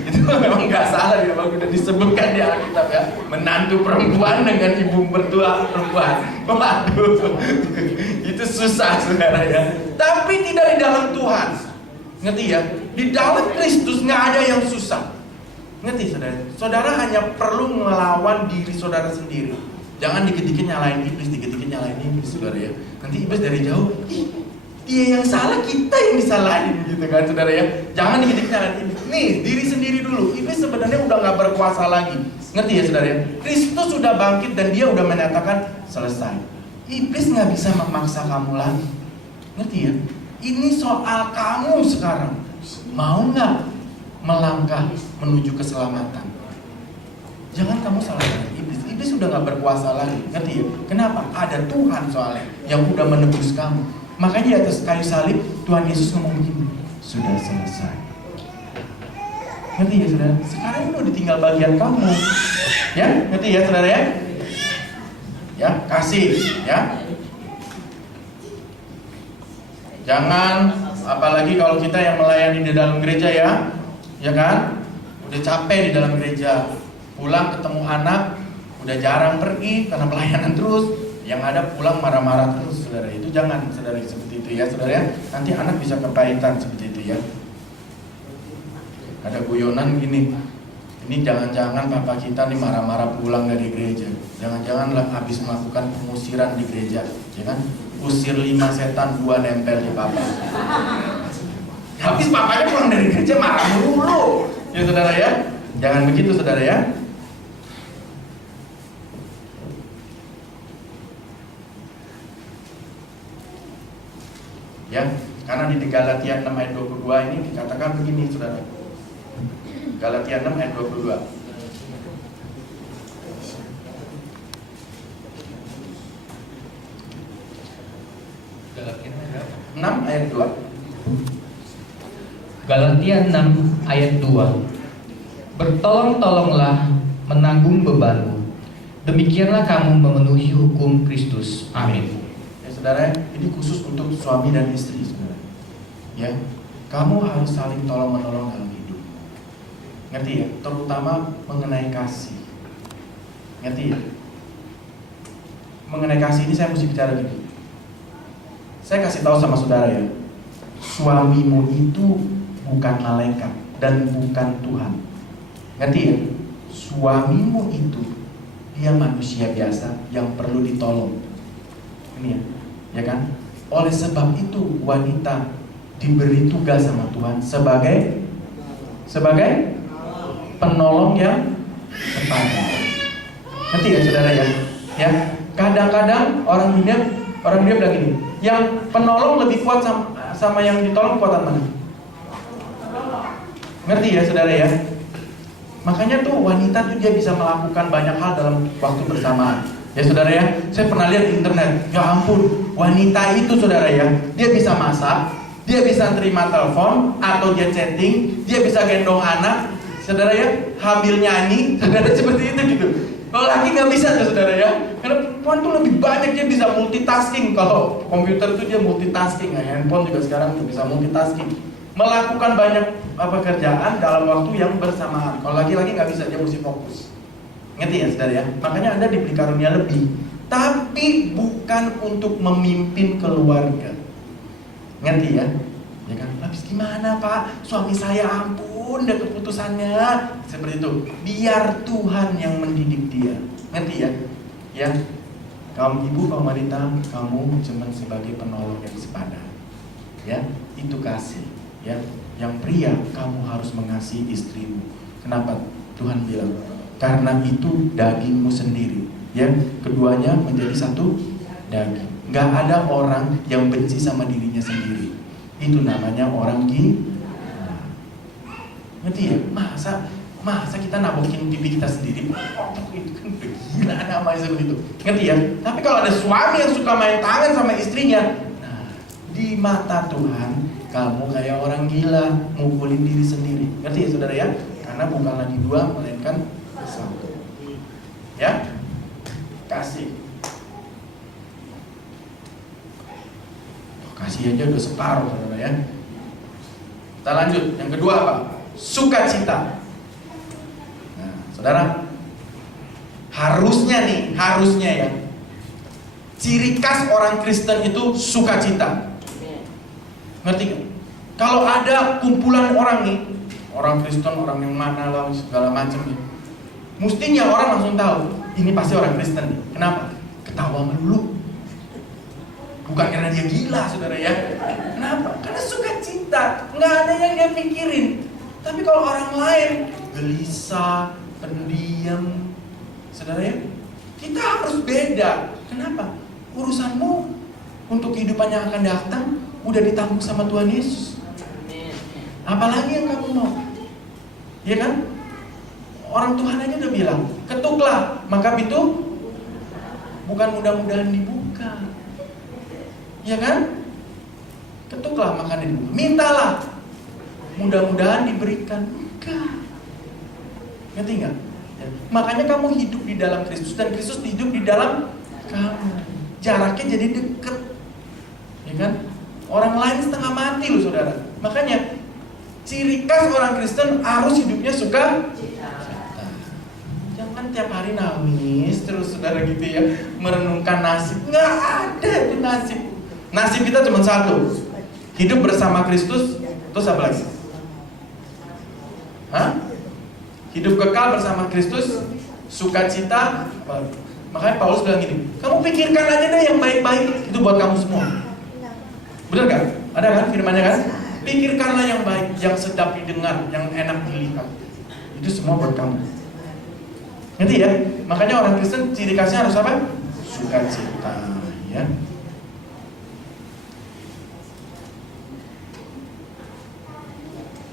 Itu memang nggak salah ya, memang udah disebutkan di Alkitab ya, menantu perempuan dengan ibu mertua perempuan. Waduh, itu susah saudara ya. Tapi tidak di dalam Tuhan, ngerti ya? Di dalam Kristus nggak ada yang susah. Ngerti saudara? Saudara hanya perlu melawan diri saudara sendiri. Jangan dikit-dikit nyalain iblis, dikit-dikit nyalain iblis saudara ya. Nanti iblis dari jauh, ih, dia yang salah, kita yang disalahin gitu kan saudara ya. Jangan dikit-dikit nyalain iblis. Nih, diri sendiri dulu. Iblis sebenarnya udah gak berkuasa lagi. Ngerti ya saudara ya? Kristus sudah bangkit dan dia udah menyatakan selesai. Iblis gak bisa memaksa kamu lagi. Ngerti ya? Ini soal kamu sekarang. Mau gak melangkah menuju keselamatan? Jangan kamu salahkan iblis. Iblis sudah gak berkuasa lagi. Ngerti ya? Kenapa? Ada Tuhan soalnya yang udah menebus kamu. Makanya di atas kayu salib Tuhan Yesus ngomong begini, sudah selesai. Ngerti ya saudara? Sekarang ini udah tinggal bagian kamu. Ya? Ngerti ya saudara ya? Ya, kasih ya. Jangan, apalagi kalau kita yang melayani di dalam gereja ya. Ya kan? Udah capek di dalam gereja, pulang ketemu anak udah jarang pergi karena pelayanan terus, yang ada pulang marah-marah terus saudara. Itu jangan saudara seperti itu ya saudara ya. Nanti anak bisa kepahitan seperti itu ya. Ada guyonan gini, ini jangan-jangan papa kita nih marah-marah pulang dari gereja, jangan-janganlah habis melakukan pengusiran di gereja, ya kan? Usir 5 setan, 2 nempel di papa. Gak habis papanya pulang dari gereja marah mulu. Ya saudara ya, jangan begitu saudara ya. Ya, karena di Galatia 6 ayat 22 ini dikatakan begini saudara. Galatia 6 ayat 22. Galatia 6 ayat 2. Galatia 6 ayat 2. Bertolong-tolonglah menanggung bebanmu. Demikianlah kamu memenuhi hukum Kristus. Amin. Ya saudara, ini khusus untuk suami dan istri saudara. Ya, kamu harus saling tolong-menolong dalam hidup. Ngerti ya? Terutama mengenai kasih. Ngerti ya? Mengenai kasih ini saya mesti bicara gini. Saya kasih tahu sama saudara ya, suamimu itu bukan malaikat dan bukan Tuhan. Ngerti ya? Suamimu itu dia manusia biasa yang perlu ditolong. Ini ya kan? Oleh sebab itu wanita diberi tugas sama Tuhan sebagai penolong yang sepadan. Ngerti ya saudara ya? Ya, kadang-kadang orang dunia bilang gini, yang penolong lebih kuat sama yang ditolong kuatan mana? Ngerti ya saudara ya? Makanya tuh wanita tuh dia bisa melakukan banyak hal dalam waktu bersamaan. Ya saudara ya, saya pernah lihat di internet, ya ampun, wanita itu saudara ya, dia bisa masak, dia bisa terima telepon atau dia chatting, dia bisa gendong anak, saudara ya, hamil nyanyi, saudara seperti itu gitu. Kalau laki nggak bisa tuh saudara ya, karena perempuan tuh lebih banyak, dia bisa multitasking. Kalau komputer tuh dia multitasking, ya, handphone juga sekarang bisa multitasking, melakukan banyak pekerjaan dalam waktu yang bersamaan. Kalau laki-laki nggak bisa, dia mesti fokus. Ngerti ya saudara ya? Makanya Anda diberi karunia lebih, tapi bukan untuk memimpin keluarga. Ngerti ya? Ya kan? Habis gimana Pak? Suami saya ampun dan keputusannya seperti itu. Biar Tuhan yang mendidik dia. Ngerti ya? Ya. Kaum ibu, kaum wanita, kamu cuma sebagai penolong yang sepadan. Ya, itu kasih. Ya. Yang pria, kamu harus mengasihi istrimu. Kenapa? Tuhan bilang, karena itu dagingmu sendiri. Ya, keduanya menjadi satu daging. Gak ada orang yang benci sama dirinya sendiri. Itu namanya orang gila. Ngerti ya? Masa kita nabokin pipi kita sendiri? Itu kan udah gila namanya seperti itu. Ngerti ya? Tapi kalau ada suami yang suka main tangan sama istrinya, nah, di mata Tuhan kamu kayak orang gila, mukulin diri sendiri. Ngerti ya saudara ya? Karena bukan lagi dua, melainkan satu. Ya? Kasih. Kasih aja udah separuh saudara ya. Kita lanjut. Yang kedua apa? Sukacita. Nah, saudara, harusnya ya, ciri khas orang Kristen itu sukacita. Ngerti gak? Kalau ada kumpulan orang nih, orang Kristen, orang yang mana lah, segala macam nih, mestinya orang langsung tahu ini pasti orang Kristen nih. Kenapa? Ketawa melulu. Bukan karena dia gila saudara ya. Kenapa? Karena sukacita. Nggak ada yang dia pikirin. Tapi kalau orang lain gelisah, pendiam, saudara ya, kita harus beda. Kenapa? Urusanmu untuk kehidupan yang akan datang udah ditanggung sama Tuhan Yesus. Apalagi yang kamu mau? Iya kan? Orang Tuhan aja udah bilang, ketuklah maka pintu bukan mudah-mudahan dibuka. Iya kan? Ketuklah maka dibuka. Mintalah, mudah-mudahan diberikan. Enggak. Ngerti nggak? Ya. Makanya kamu hidup di dalam Kristus dan Kristus hidup di dalam kamu. Jaraknya jadi deket. Ya kan? Orang lain setengah mati loh saudara. Makanya ciri khas orang Kristen harus hidupnya suka. Jangan tiap hari nangis terus saudara gitu ya, merenungkan nasib. Nggak ada itu nasib. Nasib kita cuma satu, hidup bersama Kristus. Terus apa lagi? Hah? Hidup kekal bersama Kristus, sukacita. Makanya Paulus bilang gini, kamu pikirkan aja deh yang baik-baik, itu buat kamu semua. Bener gak? Ada kan firmannya kan? Pikirkanlah yang baik, yang sedap didengar, yang enak dilihat. Itu semua buat kamu. Ngerti ya? Makanya orang Kristen ciri khasnya harus apa? Sukacita, ya.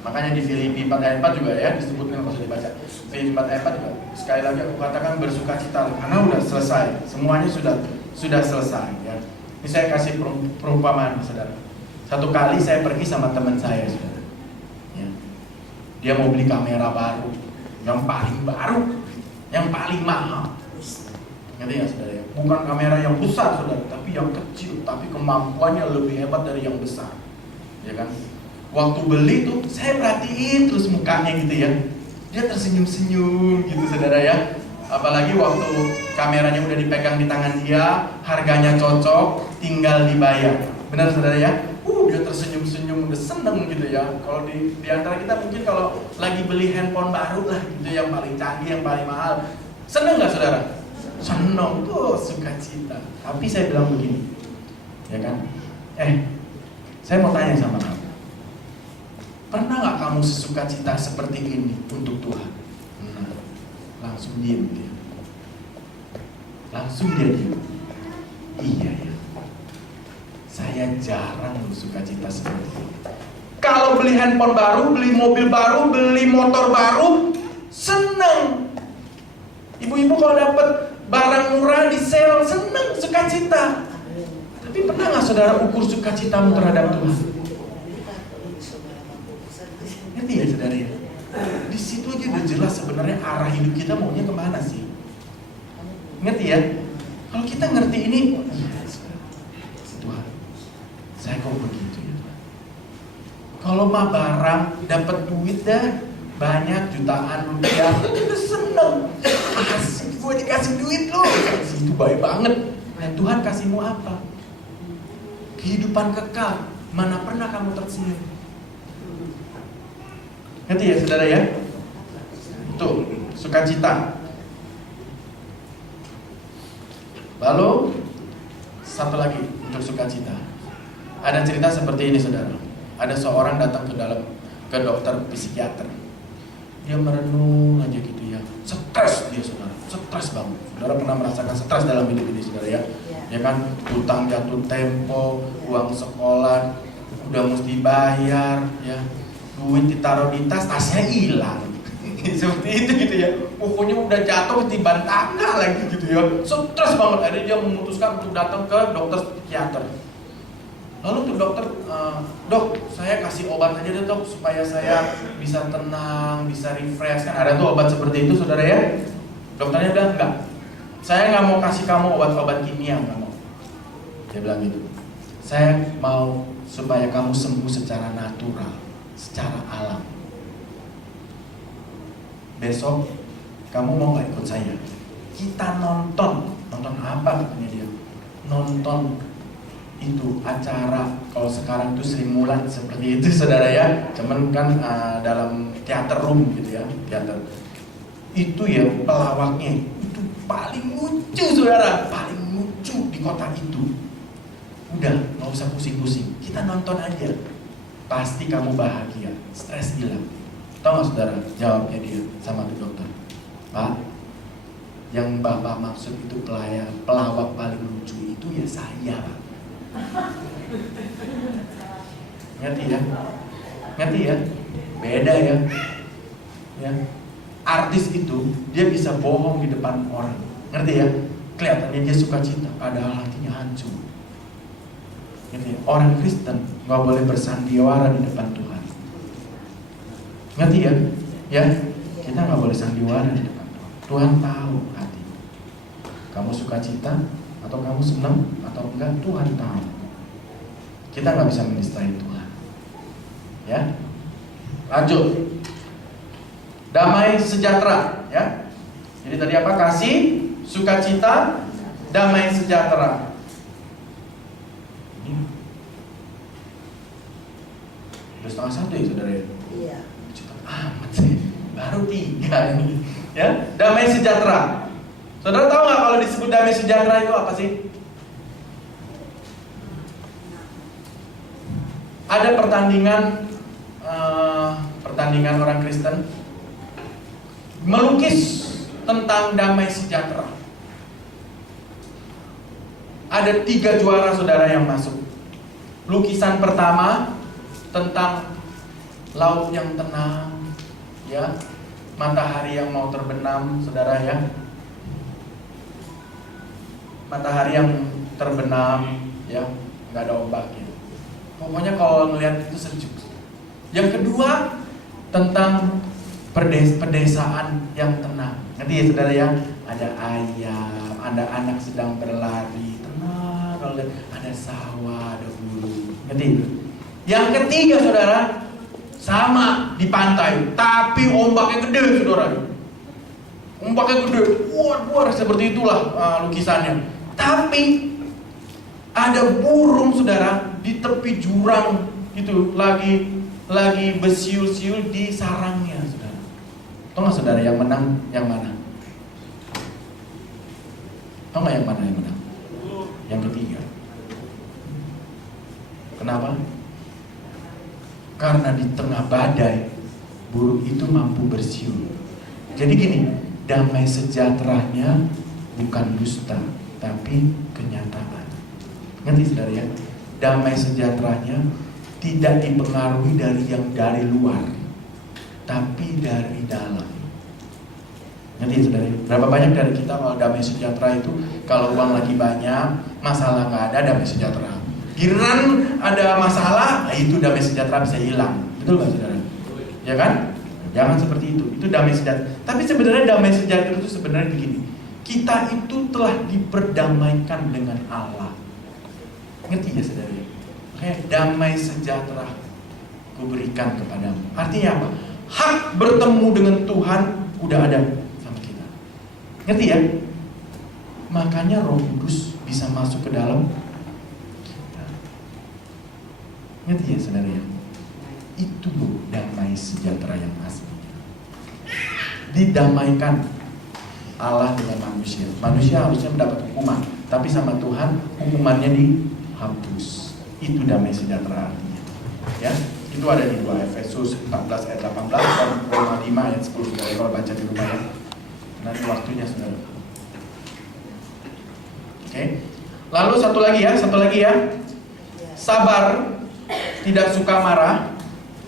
Makanya di Filipi 4 ayat 4 juga ya disebutkan, kalau sudah dibaca Filipi 4 ayat 4 juga, sekali lagi aku katakan bersukacita karena udah selesai, semuanya sudah selesai ya. Ini saya kasih perumpamaan saudara. Satu kali saya pergi sama teman saya saudara ya. Dia mau beli kamera baru, yang paling baru, yang paling mahal. Ngerti ya saudara ya? Bukan kamera yang besar saudara, tapi yang kecil, tapi kemampuannya lebih hebat dari yang besar, ya kan? Waktu beli tuh saya perhatiin terus mukanya gitu ya, dia tersenyum-senyum gitu saudara ya. Apalagi waktu kameranya udah dipegang di tangan dia, harganya cocok, tinggal dibayar. Benar saudara ya? Dia tersenyum-senyum, udah seneng gitu ya. Kalau di antara kita mungkin kalau lagi beli handphone baru lah gitu, yang paling canggih, yang paling mahal, seneng nggak saudara? Seneng tuh, sukacita. Tapi saya bilang begini, ya kan? Saya mau tanya sama kamu. Pernah nggak kamu sesukacita seperti ini untuk Tuhan? Nah, langsung diam dia. Langsung dia diam. Iya ya. Saya jarang bersukacita seperti ini. Kalau beli handphone baru, beli mobil baru, beli motor baru, seneng. Ibu-ibu kalau dapat barang murah di sale, seneng, sukacita. Tapi pernah nggak saudara ukur sukacitamu terhadap Tuhan? Ngerti ya saudara ya? Di situ aja udah jelas sebenarnya arah hidup kita maunya kemana sih? Ngerti ya? Kalau kita ngerti ini, Tuhan, saya kok begitu ya Tuhan. Kalau mah barang dapat duit dah banyak jutaan rupiah, itu seneng. Asik, gue dikasih duit loh. Itu baik banget. Dan Tuhan kasihmu apa? Kehidupan kekal. Mana pernah kamu tersenyum? Ngerti ya saudara ya? Itu sukacita. Lalu satu lagi untuk sukacita. Ada cerita seperti ini saudara. Ada seorang datang ke dokter psikiater. Dia merenung aja gitu ya. Stres dia saudara. Stres banget. Saudara pernah merasakan stres dalam hidup ini saudara ya? Ya kan, utang jatuh tempo, uang sekolah udah mesti bayar, ya, duit ditaruh di tas, tasnya hilang, seperti itu gitu ya. Pokoknya udah jatuh ketiban tangga lagi gitu ya, stres banget. Akhirnya dia memutuskan untuk datang ke dokter psikiater. Lalu tuh dokter, dok, saya kasih obat aja deh dok, supaya saya bisa tenang, bisa refresh. Kan ada tuh obat seperti itu saudara ya. Dokternya bilang enggak, saya nggak mau kasih kamu obat-obat kimia, nggak mau. Dia bilang gitu. Saya mau supaya kamu sembuh secara natural, secara alam. Besok kamu mau nggak ikut saya? Kita nonton apa katanya dia? Nonton itu acara, kalau sekarang itu Sri Mulat seperti itu saudara ya. Cuman kan dalam teater room gitu ya, teater. Itu ya pelawaknya itu paling lucu saudara, paling lucu di kota itu. Udah, nggak usah pusing-pusing, kita nonton aja. Pasti kamu bahagia, stres hilang. Tahu nggak saudara? Jawabnya dia sama tuh dokter. Pak, yang bapak maksud itu pelawak paling lucu itu ya saya, Pak. Ngerti ya? Ngerti ya? Beda ya? Ya. Artis itu dia bisa bohong di depan orang. Ngerti ya? Kelihatannya dia sukacita, padahal hatinya hancur. Ngerti ya? Orang Kristen nggak boleh bersandiwara di depan Tuhan. Ngerti ya? Ya, kita nggak boleh sandiwara di depan Tuhan. Tuhan tahu hati. Kamu sukacita atau kamu senang atau enggak, Tuhan tahu. Kita nggak bisa menistai Tuhan. Ya, lanjut. Damai sejahtera, ya. Jadi tadi apa? Kasih, sukacita, damai sejahtera. Udah 12:30 ya saudara ya? Iya. Cepat amat sih, baru 3 ini. Ya, damai sejahtera. Saudara tahu nggak kalau disebut damai sejahtera itu apa sih? ada pertandingan orang Kristen melukis tentang damai sejahtera. Ada 3 juara saudara yang masuk. Lukisan pertama tentang laut yang tenang, ya, matahari yang mau terbenam, saudara ya. Matahari yang terbenam, ya, nggak ada ombaknya. Pokoknya kalau ngelihat itu sejuk. Yang kedua tentang pedesaan yang tenang. Ngerti ya saudara ya? Ada ayam, ada anak sedang berlari, tenang. Kalau lihat ada sawah, ada bulu. Ngerti? Yang ketiga saudara, sama di pantai, tapi ombaknya gede saudara. Ombaknya gede, buar seperti itulah lukisannya. Tapi ada burung saudara di tepi jurang itu lagi bersiul-siul di sarangnya saudara. Tahu nggak saudara yang menang yang mana? Tahu nggak yang mana yang menang? Yang ketiga. Kenapa? Karena di tengah badai burung itu mampu bersiul. Jadi gini, damai sejahteranya bukan dusta, tapi kenyataan. Ngerti saudara ya? Damai sejahteranya tidak dipengaruhi dari luar, tapi dari dalam. Ngerti saudara? Berapa banyak dari kita kalau damai sejahtera itu, kalau uang lagi banyak, masalah nggak ada, damai sejahtera. Giliran ada masalah, itu damai sejahtera bisa hilang. Betul nggak saudara? Ya kan? Jangan seperti itu. Itu damai sejahtera. Tapi sebenarnya damai sejahtera itu sebenarnya begini. Kita itu telah diperdamaikan dengan Allah. Ngerti ya saudara? Kayak damai sejahtera kuberikan kepadamu. Artinya apa? Hak bertemu dengan Tuhan udah ada sama kita. Ngerti ya? Makanya Roh Kudus bisa masuk ke dalam kita. Ngerti ya saudara ya? Itu loh damai sejahtera yang asli. Didamaikan Allah dengan manusia. Manusia harusnya mendapat hukuman, tapi sama Tuhan hukumannya dihapus. Itu damai sejahtera artinya. Ya, itu ada di 2 Efesus 14 ayat 18 dan Roma 5 ayat 10. Kalau baca di rumah ya. Nanti waktunya saudara. Oke. Lalu satu lagi ya. Sabar, tidak suka marah.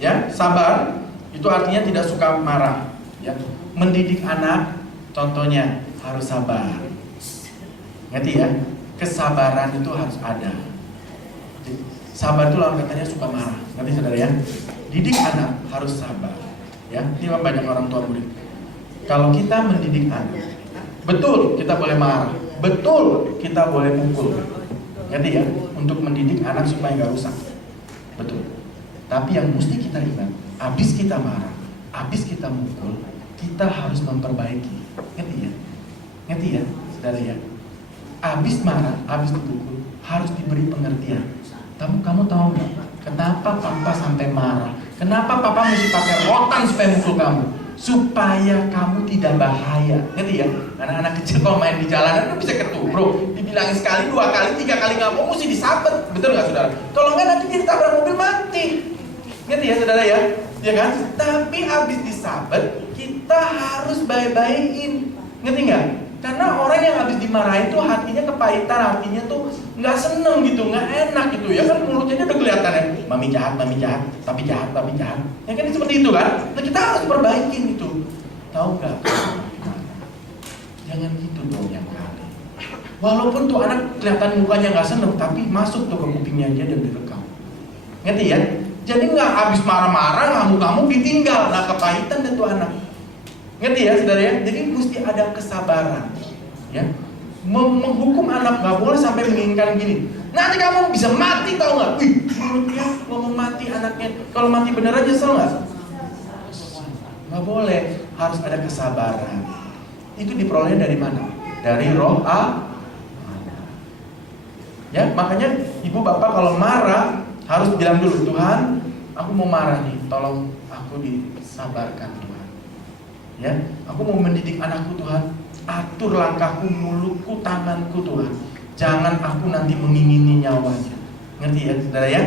Ya, sabar itu artinya tidak suka marah. Ya, mendidik anak contohnya harus sabar. Ngerti ya? Kesabaran itu harus ada. Sabar itu lawan katanya suka marah. Ngerti saudara ya? Didik anak harus sabar. Ya, ini banyak orang tua murid. Kalau kita mendidik anak, betul kita boleh marah, betul kita boleh pukul. Ngerti ya? Untuk mendidik anak supaya nggak rusak. Betul. Tapi yang mesti kita ingat, habis kita marah, habis kita mukul, kita harus memperbaiki. Ngerti ya? Ngerti ya, saudara ya? Habis marah, habis dipukul, harus diberi pengertian. Kamu tahu nggak? Kenapa papa sampai marah? Kenapa papa mesti pakai rotan supaya mukul kamu? Supaya kamu tidak bahaya. Ngerti ya? Anak-anak kecil kalau main di jalanan kan bisa ketubruk. Dibilangin sekali, 2 kali, 3 kali nggak mau, mesti disabet. Betul nggak saudara? Kalau nggak nanti dia ditabrak mobil mati. Ngerti ya saudara ya? Ya kan? Tapi habis disabet, kita harus baik-baikin. Ngerti nggak? Karena orang yang habis dimarahin tuh hatinya kepahitan, hatinya tuh nggak seneng gitu, nggak enak gitu ya kan, mulutnya udah kelihatan ya, mami jahat, tapi jahat. Ya kan seperti itu kan? Nah kita harus perbaikin itu. Tahu nggak? Jangan gitu dong yang kali. Walaupun tuh anak kelihatan mukanya nggak seneng, tapi masuk tuh ke kupingnya dia dan direkam. Ngerti ya? Jadi nggak habis marah-marah, kamu ditinggal, nah kepahitan dan tuh anak. Ngerti ya saudara ya? Jadi mesti ada kesabaran. Ya, menghukum anak nggak boleh sampai menginginkan gini. Nanti kamu bisa mati tau nggak? Wih, mulutnya ngomong mati anaknya. Kalau mati beneran nyesel nggak? Nggak boleh. Harus ada kesabaran. Itu diperoleh dari mana? Dari Roh Allah. Ya, makanya ibu bapak kalau marah harus bilang dulu, Tuhan, aku mau marah nih, tolong aku disabarkan Tuhan. Ya, aku mau mendidik anakku Tuhan. Atur langkahku, mulutku, tanganku Tuhan. Jangan aku nanti mengingini nyawanya. Ngerti ya saudara ya?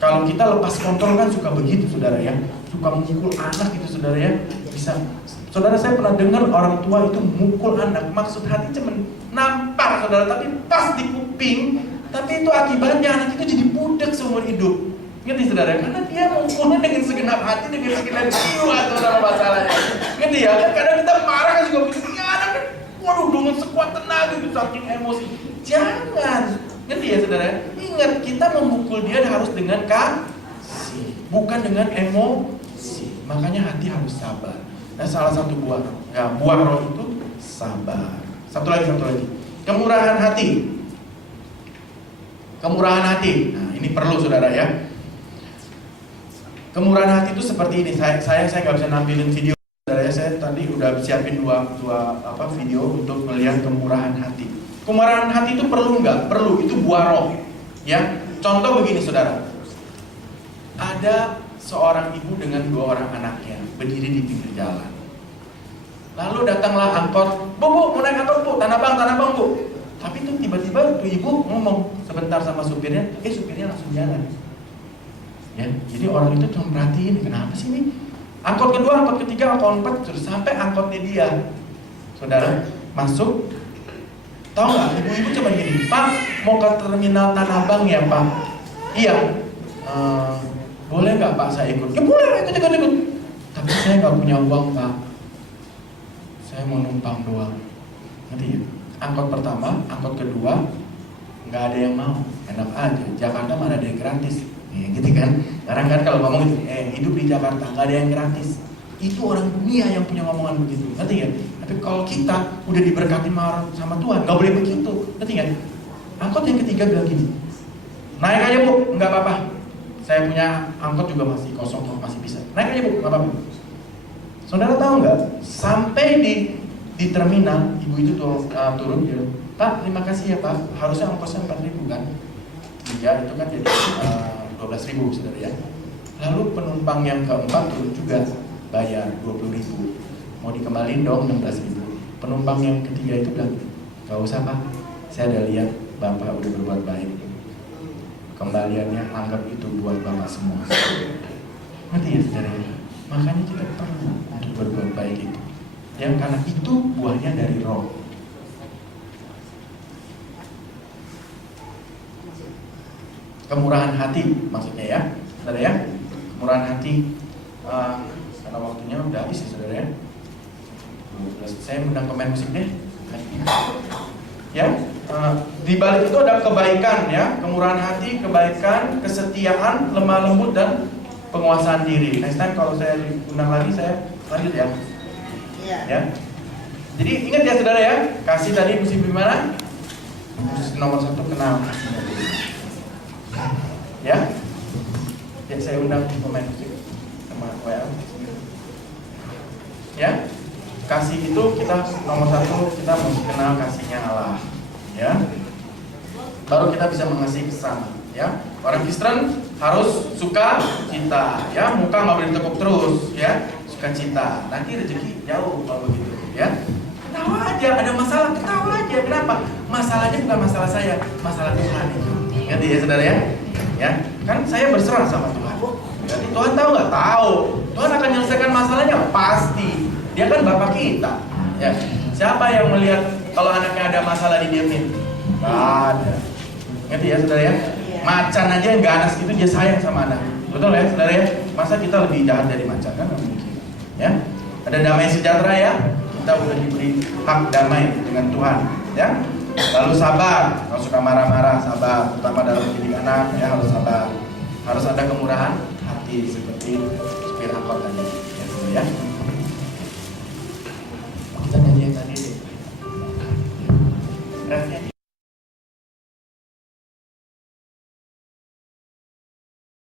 Kalau kita lepas kontrol kan suka begitu saudara ya, suka memukul anak itu saudara ya. Bisa, saudara saya pernah dengar orang tua itu mukul anak, maksud hati cuma nampar saudara, tapi pas di kuping, tapi itu akibatnya anak itu jadi budak seumur hidup. Ngerti saudara? Karena dia mukulnya dengan segenap hati, dengan segenap jiwa saudara masalahnya. Ngerti ya? Kan kadang kita marah kan juga begitu, ya anak kan, waduh dengan sekuat tenaga itu saking emosi. Jangan. Ngerti ya saudara? Ingat, kita memukul dia harus dengan kasih, bukan dengan emosi. Makanya hati harus sabar. Nah, salah satu buah roh itu sabar. Satu lagi. Kemurahan hati. Kemurahan hati. Nah, ini perlu saudara ya. Kemurahan hati itu seperti ini. Saya nggak bisa nampilin video. Saudara ya, saya tadi udah siapin dua video untuk melihat kemurahan hati. Kemurahan hati itu perlu nggak? Perlu. Itu buah roh. Ya. Contoh begini saudara. Ada seorang ibu dengan 2 orang anaknya berdiri di pinggir jalan. Lalu datanglah angkot, bu mau naik angkot bu, tanah bang bu. Tapi itu tiba-tiba tuh ibu ngomong sebentar sama supirnya, supirnya langsung jalan. Ya, jadi orang itu cuma perhatiin, kenapa sih ini? Angkot kedua, angkot ketiga, angkot keempat, sudah sampai angkotnya dia. Saudara masuk, tahu nggak? Ibu-ibu coba gini, Pak mau ke terminal Tanah Abang ya Pak? Iya. Boleh nggak Pak saya ikut? Ya boleh, ikut. Tapi saya nggak punya uang Pak. Saya mau numpang doang. Ngerti ya? Angkot pertama, angkot kedua, nggak ada yang mau. Enak aja. Jakarta mana ada yang gratis? Ya, gitu kan? Sekarang kan kalau ngomong gitu, hidup di Jakarta nggak ada yang gratis. Itu orang dunia yang punya ngomongan begitu. Ngerti ya? Tapi kalau kita udah diberkati sama Tuhan, nggak boleh begitu. Ngerti kan? Angkot yang ketiga bilang gini, naik aja bu, nggak apa-apa. Saya punya angkot juga masih kosong, masih bisa. Naik aja bu, nggak apa-apa. Saudara tahu nggak? Sampai di terminal, ibu itu turun, dia, Pak, terima kasih ya Pak. Harusnya ongkosnya 4.000 kan? Ya itu kan jadi 12.000 saudara ya. Lalu penumpang yang keempat turun juga, bayar 20.000. Mau dikembalin dong 16.000. Penumpang yang ketiga itu bilang, nggak usah Pak. Saya udah lihat Bapak udah berbuat baik. Kembaliannya anggap itu buat Bapak semua. Ngerti ya saudara? Makanya kita perlu untuk berbuat baik itu. Yang karena itu buahnya dari roh. Kemurahan hati maksudnya ya, saudara ya. Kemurahan hati. Karena waktunya udah habis ya saudara ya. Saya undang pemain musik deh. Ya, di balik itu ada kebaikan ya, kemurahan hati, kebaikan, kesetiaan, lemah lembut dan penguasaan diri. Next time kalau saya diundang lagi saya lanjut ya. Ya. Jadi ingat ya saudara ya, kasih tadi mesti gimana? Nomor 1 kenal kasihnya dulu. Ya. Ya saya undang pemain musik sama WL. Ya. Kasih itu kita nomor 1 kita mesti kenal kasihnya Allah. Ya. Baru kita bisa mengasihi sesama. Ya. Orang Kristen harus suka cita. Ya. Muka nggak boleh ditekuk terus. Ya. Sukacita, nanti rezeki jauh kalau begitu, ya. Ketawa aja, ada masalah ketawa aja. Kenapa? Masalahnya bukan masalah saya, masalah Tuhan itu. Ngerti ya saudara ya? Ya, kan saya berserah sama Tuhan. Jadi Tuhan tahu nggak? Tahu. Tuhan akan menyelesaikan masalahnya pasti. Dia kan Bapak kita. Ya. Siapa yang melihat kalau anaknya ada masalah didiemin? Nggak ada. Ngerti ya saudara ya? Macan aja yang ganas itu dia sayang sama anak. Betul ya saudara ya? Masa kita lebih jahat dari macan kan? Nggak mungkin. Ya, ada damai sejahtera ya. Kita udah diberi hak damai dengan Tuhan. Ya, lalu sabar. Kalau suka marah-marah, sabar. Terutama dalam mendidik anak, ya harus sabar. Harus ada kemurahan hati seperti supir angkot tadi. Ya.